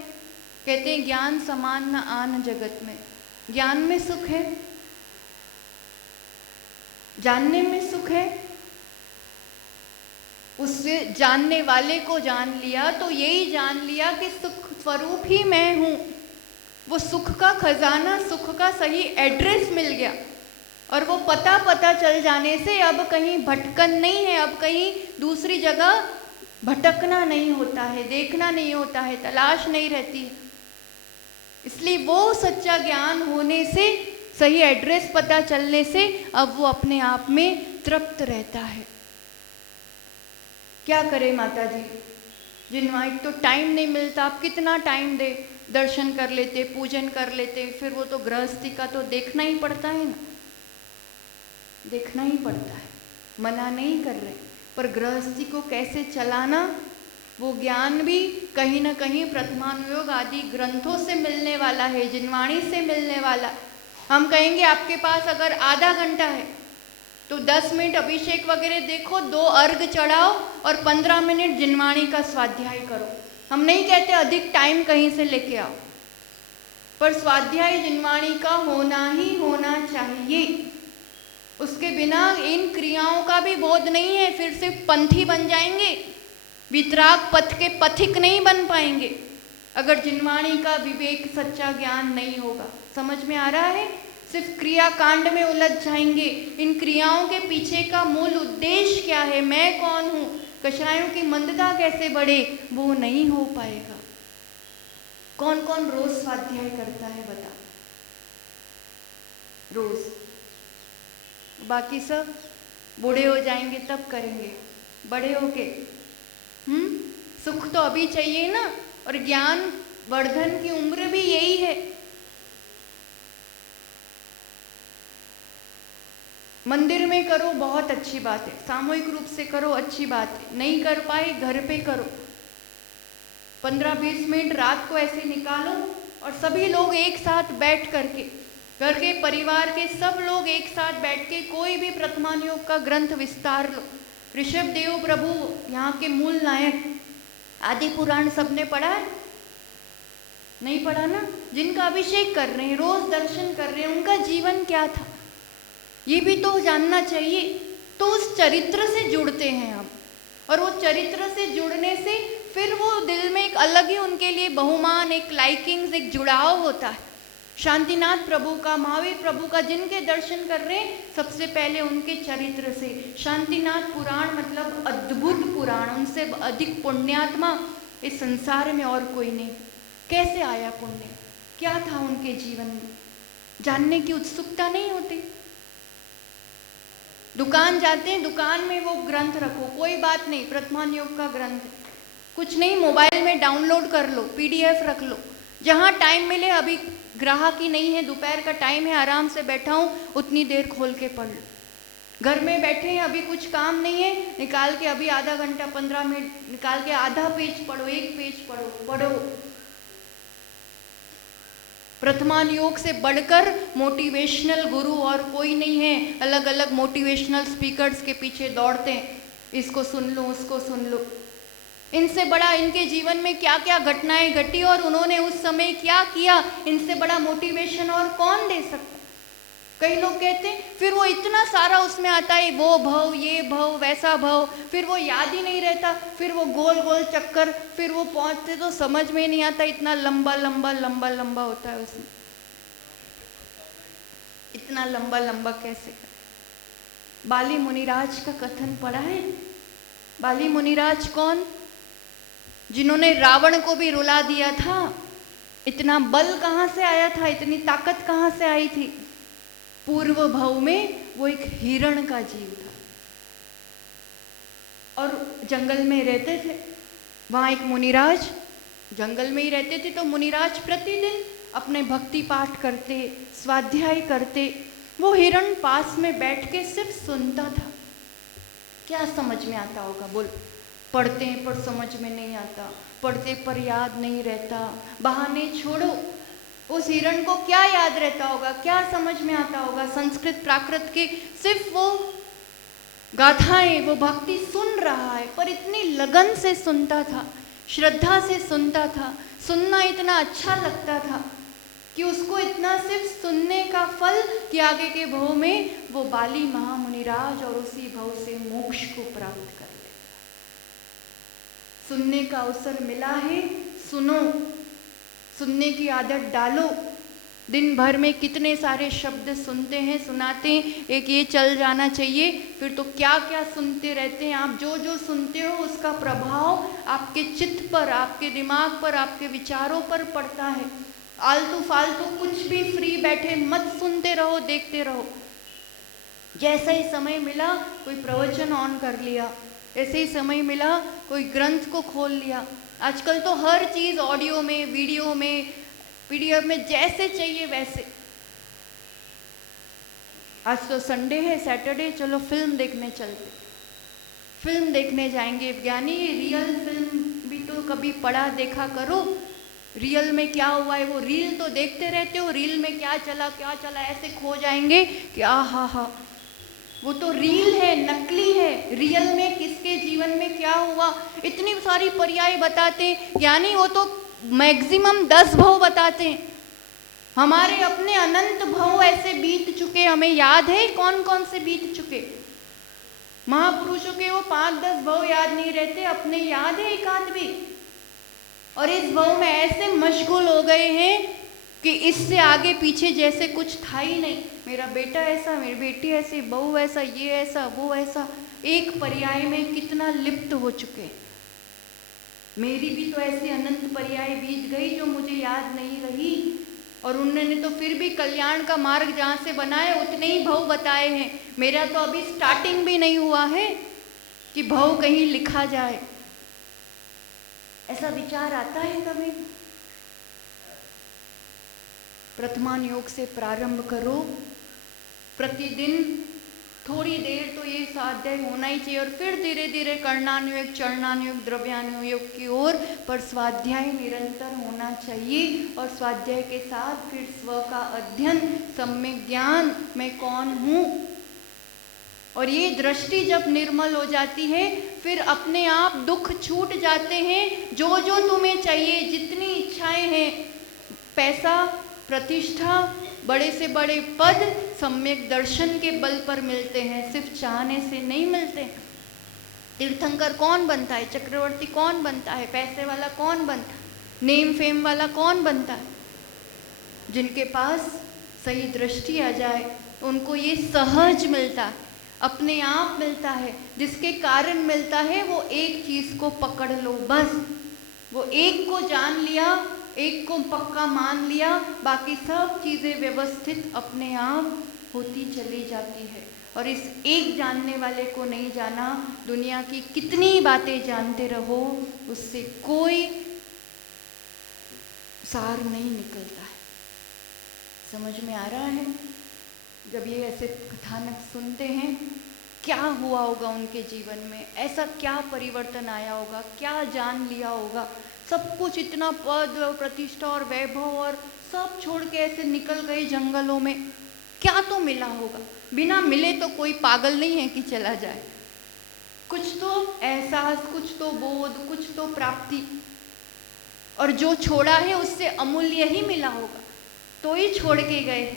कहते हैं ज्ञान समान न आन जगत में। ज्ञान में सुख है, जानने में सुख है। उससे जानने वाले को जान लिया तो यही जान लिया कि सुख स्वरूप ही मैं हूं। वो सुख का खजाना, सुख का सही एड्रेस मिल गया, और वो पता चल जाने से अब कहीं भटकन नहीं है, अब कहीं दूसरी जगह भटकना नहीं होता है, देखना नहीं होता है, तलाश नहीं रहती है। इसलिए वो सच्चा ज्ञान होने से, सही एड्रेस पता चलने से अब वो अपने आप में तृप्त रहता है। क्या करे माता जी, जिनवाई तो टाइम नहीं मिलता, आप कितना टाइम दे, दर्शन कर लेते, पूजन कर लेते, फिर वो तो गृहस्थी का तो देखना ही पड़ता है ना, देखना ही पड़ता है। मना नहीं कर रहे, पर गृहस्थी को कैसे चलाना, वो ज्ञान भी कहीं ना कहीं प्रथमानुयोग आदि ग्रंथों से मिलने वाला है, जिनवाणी से मिलने वाला। हम कहेंगे आपके पास अगर आधा घंटा है तो 10 मिनट अभिषेक वगैरह देखो, 2 अर्घ चढ़ाओ और 15 मिनट जिनवाणी का स्वाध्याय करो। हम नहीं कहते अधिक टाइम कहीं से लेके आओ, पर स्वाध्याय जिनवाणी का होना ही होना चाहिए। उसके बिना इन क्रियाओं का भी बोध नहीं है, फिर सिर्फ पंथी बन जाएंगे, वितराग पथ के पथिक नहीं बन पाएंगे अगर जिनवाणी का विवेक सच्चा ज्ञान नहीं होगा। समझ में आ रहा है? सिर्फ क्रिया कांड में उलझ जाएंगे। इन क्रियाओं के पीछे का मूल उद्देश्य क्या है, मैं कौन हूं, कषायों की मंदता कैसे बढ़े, वो नहीं हो पाएगा। कौन कौन रोज स्वाध्याय करता है बता, रोज? बाकी सब बूढ़े हो जाएंगे तब करेंगे, बड़े होके सुख तो अभी चाहिए ना, और ज्ञान वर्धन की उम्र भी यही है। मंदिर में करो बहुत अच्छी बात है, सामूहिक रूप से करो अच्छी बात है, नहीं कर पाए घर पे करो, 15-20 मिनट रात को ऐसे निकालो और सभी लोग एक साथ बैठ करके, घर के परिवार के सब लोग एक साथ बैठ के कोई भी प्रथमानुयोग का ग्रंथ विस्तार लो। ऋषभ देव प्रभु यहाँ के मूल नायक, आदि पुराण सबने पढ़ा है? नहीं पढ़ा ना? जिनका अभिषेक कर रहे हैं, रोज दर्शन कर रहे हैं, उनका जीवन क्या था ये भी तो जानना चाहिए। तो उस चरित्र से जुड़ते हैं हम, और वो चरित्र से जुड़ने से फिर वो दिल में एक अलग ही उनके लिए बहुमान, एक लाइकिंग्स, एक जुड़ाव होता है। शांतिनाथ प्रभु का, महावीर प्रभु का जिनके दर्शन कर रहे हैं, सबसे पहले उनके चरित्र से। शांतिनाथ पुराण मतलब अद्भुत पुराण, उनसे अधिक पुण्यात्मा इस संसार में और कोई नहीं। कैसे आया पुण्य, क्या था उनके जीवन में, जानने की उत्सुकता नहीं होती। दुकान जाते हैं, दुकान में वो ग्रंथ रखो, कोई बात नहीं, प्रथमानुयोग का ग्रंथ है, कुछ नहीं, मोबाइल में डाउनलोड कर लो, PDF रख लो, जहाँ टाइम मिले, अभी ग्राहक ही नहीं है, दोपहर का टाइम है, आराम से बैठा हूँ, उतनी देर खोल के पढ़ लो। घर में बैठे हैं, अभी कुछ काम नहीं है, निकाल के अभी आधा घंटा 15 मिनट निकाल के आधा पेज पढ़ो, एक पेज पढ़ो। प्रथमान योग से बढ़कर मोटिवेशनल गुरु और कोई नहीं है। अलग अलग मोटिवेशनल स्पीकर्स के पीछे दौड़ते हैं, इसको सुन लो, उसको सुन लो। इनसे बड़ा इनके जीवन में क्या क्या घटनाएं घटी और उन्होंने उस समय क्या किया, इनसे बड़ा मोटिवेशन और कौन दे सकता। कई लोग कहते हैं फिर वो इतना सारा उसमें आता है, वो भव, ये भव, वैसा भव, फिर वो याद ही नहीं रहता, फिर वो गोल गोल चक्कर, फिर वो पहुंचते तो समझ में नहीं आता, इतना लंबा लंबा लंबा लंबा होता है उसमें। इतना लंबा लंबा कैसे कर। बाली मुनिराज का कथन पढ़ा है? बाली मुनिराज कौन? जिन्होंने रावण को भी रुला दिया था। इतना बल कहाँ से आया था, इतनी ताकत कहाँ से आई थी? पूर्व भव में वो एक हिरण का जीव था और जंगल में रहते थे। वहां एक मुनिराज जंगल में ही रहते थे, तो मुनिराज प्रतिदिन अपने भक्ति पाठ करते, स्वाध्याय करते। वो हिरण पास में बैठ के सिर्फ सुनता था। क्या समझ में आता होगा बोल? पढ़ते हैं पर समझ में नहीं आता, पढ़ते पर याद नहीं रहता। बहाने छोड़ो, उस हिरण को क्या याद रहता होगा, क्या समझ में आता होगा? संस्कृत प्राकृत के सिर्फ वो गाथाएं, वो भक्ति सुन रहा है, पर इतनी लगन से सुनता था, श्रद्धा से सुनता था, सुनना इतना अच्छा लगता था कि उसको इतना सिर्फ सुनने का फल कि आगे के भव में वो बाली महामुनिराज और उसी भव से मोक्ष को प्राप्त कर ले। सुनने का अवसर मिला है, सुनो, सुनने की आदत डालो। दिन भर में कितने सारे शब्द सुनते हैं, सुनाते हैं, एक ये चल जाना चाहिए, फिर तो क्या क्या सुनते रहते हैं। आप जो जो सुनते हो उसका प्रभाव आपके चित्त पर, आपके दिमाग पर, आपके विचारों पर पड़ता है। आलतू फालतू कुछ भी फ्री बैठे मत सुनते रहो, देखते रहो। जैसा ही समय मिला कोई प्रवचन ऑन कर लिया, ऐसे ही समय मिला कोई ग्रंथ को खोल लिया। आजकल तो हर चीज ऑडियो में, वीडियो में, पीडीएफ में, जैसे चाहिए वैसे। आज तो संडे है, सैटरडे, चलो फिल्म देखने चलते, फिल्म देखने जाएंगे। ज्ञानी, ये रियल फिल्म भी तो कभी पढ़ा देखा करो। रियल में क्या हुआ है, वो रील तो देखते रहते हो, रील में क्या चला ऐसे खो जाएंगे कि हा, वो तो रील है, नकली है। रियल में किसके जीवन में क्या हुआ इतनी सारी पर्याय बताते हैं ज्ञानी। वो तो मैक्सिमम 10 भव बताते हैं। हमारे अपने अनंत भव ऐसे बीत चुके, हमें याद है कौन कौन से बीत चुके। महापुरुषों के वो 5-10 भव याद नहीं रहते, अपने याद है एक आध भी। और इस भव में ऐसे मशगूल हो गए हैं कि इससे आगे पीछे जैसे कुछ था ही नहीं। मेरा बेटा ऐसा, मेरी बेटी ऐसी, बहू ऐसा, ये ऐसा, वो ऐसा, एक पर्याय में कितना लिप्त हो चुके। मेरी भी तो ऐसी अनंत पर्याय बीत गई जो मुझे याद नहीं रही। और उन्होंने तो फिर भी कल्याण का मार्ग जहाँ से बनाए उतने ही भव बताए हैं। मेरा तो अभी स्टार्टिंग भी नहीं हुआ है कि भव कहीं लिखा जाए। ऐसा विचार आता है कभी? प्रथमान योग से प्रारंभ करो। प्रतिदिन थोड़ी देर तो ये स्वाध्याय होना ही चाहिए, और फिर धीरे धीरे कर्णानुयोग, चरणानुयोग, द्रव्यानुयोग की ओर, पर स्वाध्याय निरंतर होना चाहिए। और स्वाध्याय के साथ फिर स्व का अध्ययन, सम्यक ज्ञान, मैं कौन हूँ। और ये दृष्टि जब निर्मल हो जाती है, फिर अपने आप दुख छूट जाते हैं। जो जो तुम्हें चाहिए, जितनी इच्छाएं हैं, पैसा, प्रतिष्ठा, बड़े से बड़े पद, सम्यक दर्शन के बल पर मिलते हैं, सिर्फ चाहने से नहीं मिलते। तीर्थंकर कौन बनता है, चक्रवर्ती कौन बनता है, पैसे वाला कौन बनता है, नेम फेम वाला कौन बनता है? जिनके पास सही दृष्टि आ जाए उनको ये सहज मिलता है, अपने आप मिलता है। जिसके कारण मिलता है वो एक चीज को पकड़ लो बस। वो एक को जान लिया, एक को पक्का मान लिया, बाकी सब चीजें व्यवस्थित अपने आप होती चली जाती है। और इस एक जानने वाले को नहीं जाना, दुनिया की कितनी बातें जानते रहो, उससे कोई सार नहीं निकलता है। समझ में आ रहा है? जब ये ऐसे कथानक सुनते हैं, क्या हुआ होगा उनके जीवन में, ऐसा क्या परिवर्तन आया होगा, क्या जान लिया होगा। सब कुछ इतना पद और प्रतिष्ठा और वैभव और सब छोड़ के ऐसे निकल गए जंगलों में, क्या तो मिला होगा। बिना मिले तो कोई पागल नहीं है कि चला जाए। कुछ तो एहसास, कुछ तो बोध, कुछ तो प्राप्ति, और जो छोड़ा है उससे अमूल्य ही मिला होगा, तो ही छोड़ के गए।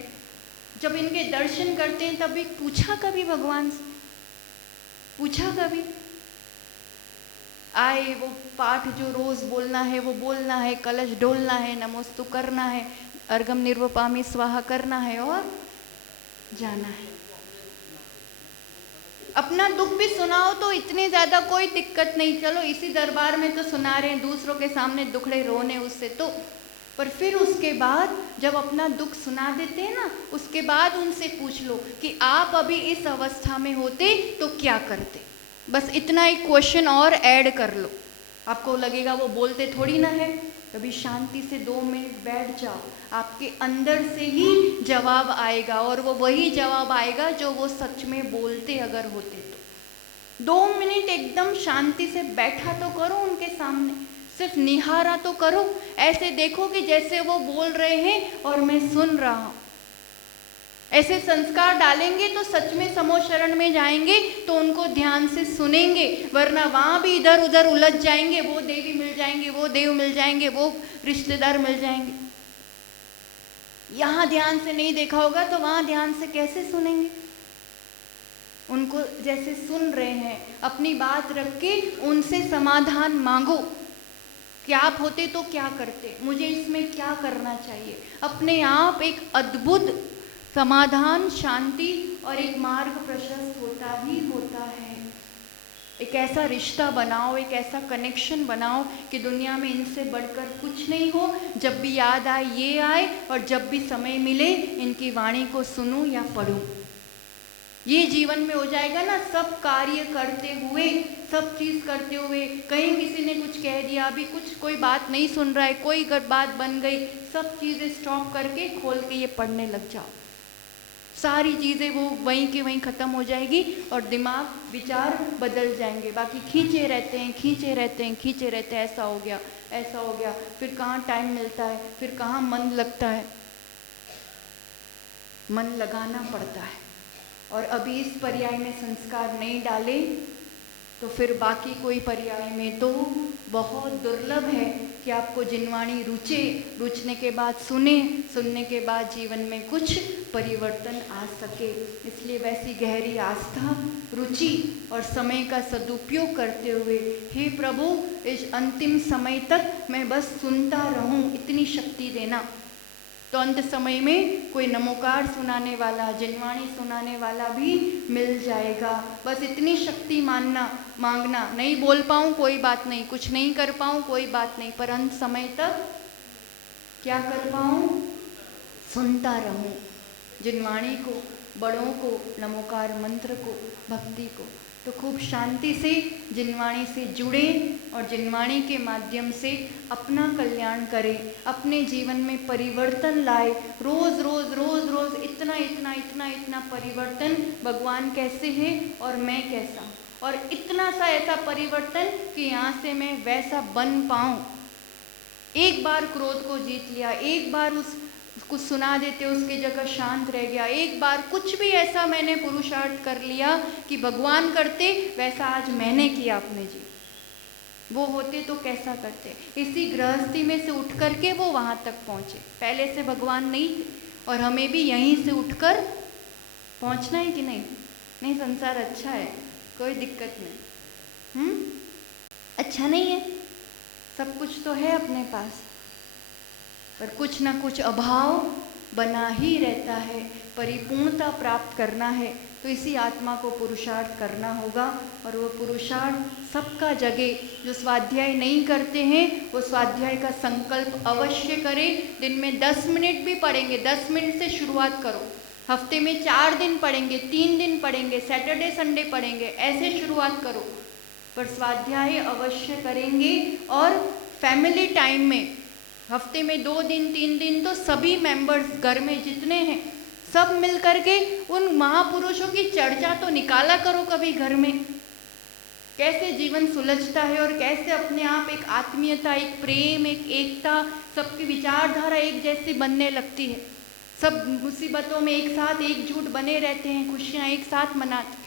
जब इनके दर्शन करते हैं तभी पूछा कभी भगवान से, पूछा कभी? आए वो पाठ जो रोज बोलना है वो बोलना है, कलश डोलना है, नमोस्तु करना है, अर्घम निर्वपामि स्वाहा करना है और जाना है। अपना दुख भी सुनाओ तो इतनी ज्यादा कोई दिक्कत नहीं, चलो इसी दरबार में तो सुना रहे हैं, दूसरों के सामने दुखड़े रोने उससे तो। पर फिर उसके बाद जब अपना दुख सुना देते हैं ना, उसके बाद उनसे पूछ लो कि आप अभी इस अवस्था में होते तो क्या करते। बस इतना एक क्वेश्चन और ऐड कर लो, आपको लगेगा वो बोलते थोड़ी ना है। कभी शांति से 2 मिनट बैठ जाओ, आपके अंदर से ही जवाब आएगा, और वो वही जवाब आएगा जो वो सच में बोलते अगर होते तो। 2 मिनट एकदम शांति से बैठा तो करो उनके सामने, सिर्फ निहारा तो करो, ऐसे देखो कि जैसे वो बोल रहे हैं और मैं सुन रहा हूं। ऐसे संस्कार डालेंगे तो सच में समो शरण में जाएंगे, तो उनको ध्यान से सुनेंगे, वरना वहां भी इधर उधर उलझ जाएंगे। वो देवी मिल जाएंगे, वो देव मिल जाएंगे, वो रिश्तेदार मिल जाएंगे। यहाँ ध्यान से नहीं देखा होगा तो वहां ध्यान से कैसे सुनेंगे। उनको जैसे सुन रहे हैं, अपनी बात रख के उनसे समाधान मांगो कि आप होते तो क्या करते, मुझे इसमें क्या करना चाहिए। अपने आप एक अद्भुत समाधान, शांति और एक मार्ग प्रशस्त होता ही होता है। एक ऐसा रिश्ता बनाओ, एक ऐसा कनेक्शन बनाओ कि दुनिया में इनसे बढ़कर कुछ नहीं हो। जब भी याद आए ये आए, और जब भी समय मिले इनकी वाणी को सुनूं या पढ़ूं। ये जीवन में हो जाएगा ना, सब कार्य करते हुए, सब चीज करते हुए, कहीं किसी ने कुछ कह दिया, अभी कुछ कोई बात नहीं सुन रहा है, कोई बात बन गई, सब चीजें स्टॉप करके खोल के ये पढ़ने लग जाओ। सारी चीज़ें वो वहीं की वहीं ख़त्म हो जाएगी और दिमाग, विचार बदल जाएंगे। बाकी खींचे रहते हैं, खींचे रहते हैं, खींचे रहते हैं, ऐसा हो गया, ऐसा हो गया, फिर कहाँ टाइम मिलता है, फिर कहाँ मन लगता है। मन लगाना पड़ता है, और अभी इस पर्याय में संस्कार नहीं डाले तो फिर बाकी कोई पर्याय में तो बहुत दुर्लभ है कि आपको जिनवाणी रुचे, रुचने के बाद सुने, सुनने के बाद जीवन में कुछ परिवर्तन आ सके। इसलिए वैसी गहरी आस्था, रुचि और समय का सदुपयोग करते हुए, हे प्रभु इस अंतिम समय तक मैं बस सुनता रहूं, इतनी शक्ति देना। तो अंत समय में कोई नमोकार सुनाने वाला, जिनवाणी सुनाने वाला भी मिल जाएगा। बस इतनी शक्ति मांगना। नहीं बोल पाऊँ कोई बात नहीं, कुछ नहीं कर पाऊँ कोई बात नहीं, पर अंत समय तक क्या कर पाऊँ, सुनता रहूँ जिनवाणी को, बड़ों को, नमोकार मंत्र को, भक्ति को। तो खूब शांति से जिनवाणी से जुड़े और जिनवाणी के माध्यम से अपना कल्याण करें, अपने जीवन में परिवर्तन लाए। रोज रोज रोज रोज इतना इतना इतना इतना परिवर्तन, भगवान कैसे है और मैं कैसा हूँ, और इतना सा ऐसा परिवर्तन कि यहाँ से मैं वैसा बन पाऊँ। एक बार क्रोध को जीत लिया, एक बार उसको सुना देते उसकी जगह शांत रह गया, एक बार कुछ भी ऐसा मैंने पुरुषार्थ कर लिया कि भगवान करते वैसा आज मैंने किया अपने जी। वो होते तो कैसा करते। इसी गृहस्थी में से उठ कर के वो वहाँ तक पहुँचे, पहले से भगवान नहीं थे। और हमें भी यहीं से उठकर पहुँचना है कि नहीं? नहीं, संसार अच्छा है, कोई दिक्कत नहीं। अच्छा नहीं है, सब कुछ तो है अपने पास, पर कुछ ना कुछ अभाव बना ही रहता है। परिपूर्णता प्राप्त करना है तो इसी आत्मा को पुरुषार्थ करना होगा, और वो पुरुषार्थ सबका जगे। जो स्वाध्याय नहीं करते हैं वो स्वाध्याय का संकल्प अवश्य करें। दिन में 10 मिनट भी पढ़ेंगे, 10 मिनट से शुरुआत करो। हफ्ते में 4 दिन पढ़ेंगे, 3 दिन पढ़ेंगे, सैटरडे संडे पढ़ेंगे, ऐसे शुरुआत करो। पर स्वाध्याय अवश्य करेंगे, और फैमिली टाइम में हफ्ते में 2 दिन 3 दिन तो सभी मेंबर्स घर में जितने हैं सब मिल करके उन महापुरुषों की चर्चा तो निकाला करो कभी घर में, कैसे जीवन सुलझता है और कैसे अपने आप एक आत्मीयता, एक प्रेम, एक एकता, सबकी विचारधारा एक जैसी बनने लगती है। सब मुसीबतों में एक साथ एकजुट बने रहते हैं, खुशियाँ एक साथ मनाते हैं।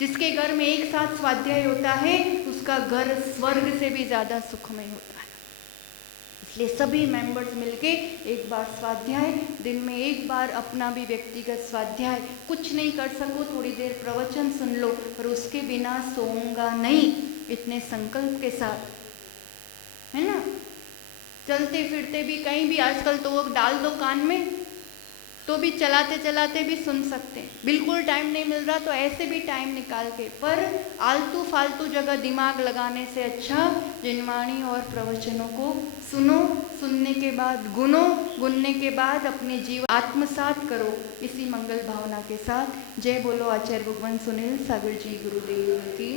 जिसके घर में एक साथ स्वाध्याय होता है उसका घर स्वर्ग से भी ज़्यादा सुखमय होता है। इसलिए सभी मेंबर्स मिलके एक बार स्वाध्याय, दिन में एक बार अपना भी व्यक्तिगत स्वाध्याय, कुछ नहीं कर सको थोड़ी देर प्रवचन सुन लो, पर उसके बिना सोऊंगा नहीं, इतने संकल्प के साथ, है ना। चलते फिरते भी कहीं भी आजकल तो वो डाल दो कान में तो भी चलाते चलाते भी सुन सकते हैं। बिल्कुल टाइम नहीं मिल रहा तो ऐसे भी टाइम निकाल के, पर आलतू फालतू जगह दिमाग लगाने से अच्छा जिनवाणी और प्रवचनों को सुनो, सुनने के बाद गुनो, गुनने के बाद अपने जीवन आत्मसात करो। इसी मंगल भावना के साथ जय बोलो आचार्य भगवान सुनील सागर जी गुरुदेव की।